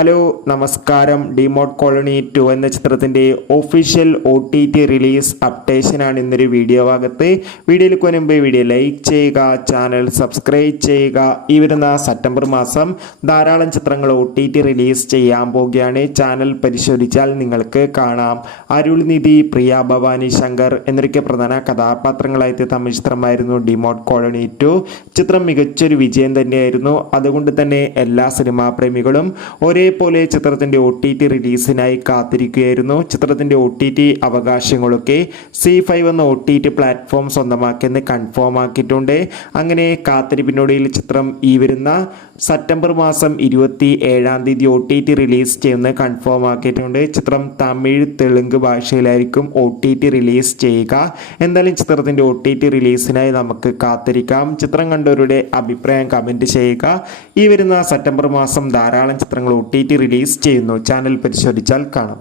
Hello നമസ്കാരം. Demote colony 2 എന്ന ചിത്രത്തിൻ്റെ ഒഫീഷ്യൽ OTT റിലീസ് അപ്ഡേഷനാണ് ഇന്നൊരു വീഡിയോ ഭാഗത്ത്. വീഡിയോയിലേക്ക് മുൻപ് വീഡിയോ ലൈക്ക് ചെയ്യുക, ചാനൽ സബ്സ്ക്രൈബ് ചെയ്യുക. ഈ വരുന്ന സെപ്റ്റംബർ മാസം ധാരാളം ചിത്രങ്ങൾ OTT റിലീസ് ചെയ്യാൻ പോവുകയാണ്. ചാനൽ പരിശോധിച്ചാൽ നിങ്ങൾക്ക് കാണാം. അരുൾനിധി, പ്രിയ ഭവാനി ശങ്കർ എന്നൊക്കെ പ്രധാന കഥാപാത്രങ്ങളായി തമിഴ് ചിത്രമായിരുന്നു ഡിമോട്ട് കോളനി 2. ചിത്രം മികച്ചൊരു വിജയം തന്നെയായിരുന്നു. അതുകൊണ്ട് തന്നെ എല്ലാ സിനിമാ പ്രേമികളും ഒരേപോലെ ചിത്രത്തിൻ്റെ OTT റിലീസിനായി കാത്തിരിക്കുകയായിരുന്നു. ചിത്രത്തിൻ്റെ OTT അവകാശങ്ങളൊക്കെ C5 എന്ന OTT പ്ലാറ്റ്ഫോം സ്വന്തമാക്കിയെന്ന് കൺഫേം ആക്കിയിട്ടുണ്ട്. അങ്ങനെ കാത്തിരിപ്പിനൊടുവിൽ ചിത്രം ഈ വരുന്ന സെപ്റ്റംബർ മാസം 27-ാം തീയതി OTT റിലീസ് ചെയ്യുന്നത് കൺഫേം ആക്കിയിട്ടുണ്ട്. ചിത്രം തമിഴ്, തെലുങ്ക് ഭാഷയിലായിരിക്കും OTT റിലീസ് ചെയ്യുക. എന്തായാലും ചിത്രത്തിൻ്റെ OTT റിലീസിനായി നമുക്ക് കാത്തിരിക്കാം. ചിത്രം കണ്ടവരുടെ അഭിപ്രായം കമൻറ്റ് ചെയ്യുക. ഈ വരുന്ന സെപ്റ്റംബർ മാസം ധാരാളം ചിത്രങ്ങൾ OTT റിലീസ് ചെയ്യുന്നു. ചാനൽ പരിശോധിച്ചാൽ കാണാം.